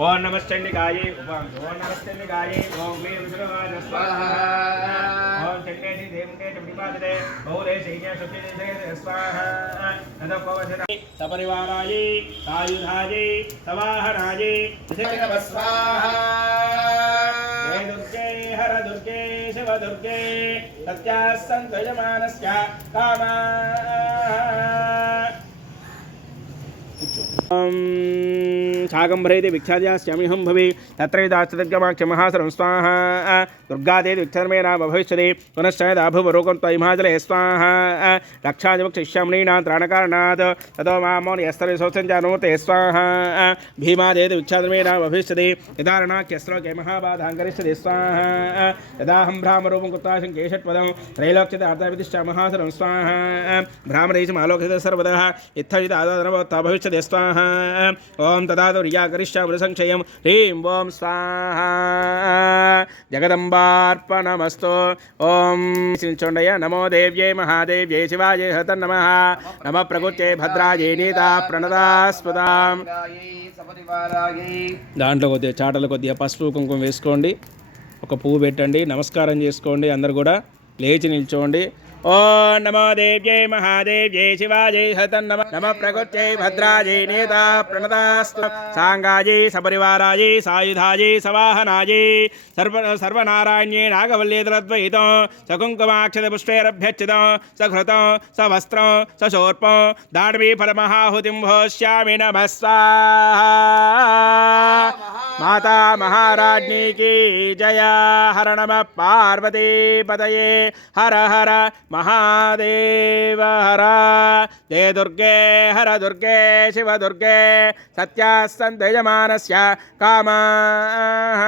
ओम नमश्चंडिकायै ओम नमश्चंडिकायै ओम ह्रीं विष्णुवाय स्वाहा ओम चंडेति देवते चंडिपादते बहुले सैन्य शक्तिदेवते स्वाहा नदकोवचनाय सपरिवाराय सायुधाय सवाहनाय नमः स्वाहा जय दुर्गे हर दुर्गे शिव दुर्गे सत्याः सन्तु यजमानस्य कामा शाकंभरेति विख्यात्यास्यामिहं भवे तत्रैदास्तदग्गमाक्षमहासनं स्वाहा दुर्गादेति विक्षर्मे नाम भविष्यति पुनश्च यदाभुवरोगं त्वयिमाजले स्वाहा रक्षादिवक्षिष्यामणीनां त्राणकारणात् ततो मामोन यस्तरे शोचञ्जानोते स्वाहा भीमादेति विक्षर्मे नाम भविष्यति यदारणाख्यस्त्रोके महाबाधां करिष्यति स्वाहा यदाहं भ्रामरूपं कृत्वा शङ्केशट्पदं त्रैलोक्यते अर्धविदिष्टा महासनं स्वाहा भ्रामरेशमालोकित सर्वतः इत्थजितादनवत्ता भविष्यति स्वाहा ओम तदा तुर्या करिष्यामि संक्षयं ह्रीं ओम स्वाहा जगदम्बार्पणमस्तु ओम सिंचोण्डय नमो देव्यै महादेव्यै शिवायै हतन्नमः नमः प्रकृत्यै भद्रायै नीता प्रणदास्पदां దాంట్లో కొద్దిగా చాటలు కొద్దిగా పసుపు కుంకుమ వేసుకోండి ఒక పువ్వు పెట్టండి నమస్కారం చేసుకోండి అందరూ కూడా లేచి నిల్చోండి ओम नमो देव्यै महादेव्यै शिवायै हतन्नमः नमः प्रकृत्यै भद्रायै नेता प्रणदास्तु सांगायै सपरिवारायै सायुधायै सवाहनायै सर्वनारायण्यै नागवल्ये तद्वैतं सकुङ्कुमाक्षतपुष्पैरभ्यर्चितं सघृतं सवस्त्रं सशोर्पं दानवी फलमहाहुतिं भोष्यामि नमः स्वाहा माता महाराज्ञी की जय हर नमः पार्वती पतये हर हर महादेव हर जय दुर्गे हर दुर्गे शिव दुर्गे सत्याः सन्तु यजमानस्य कामाः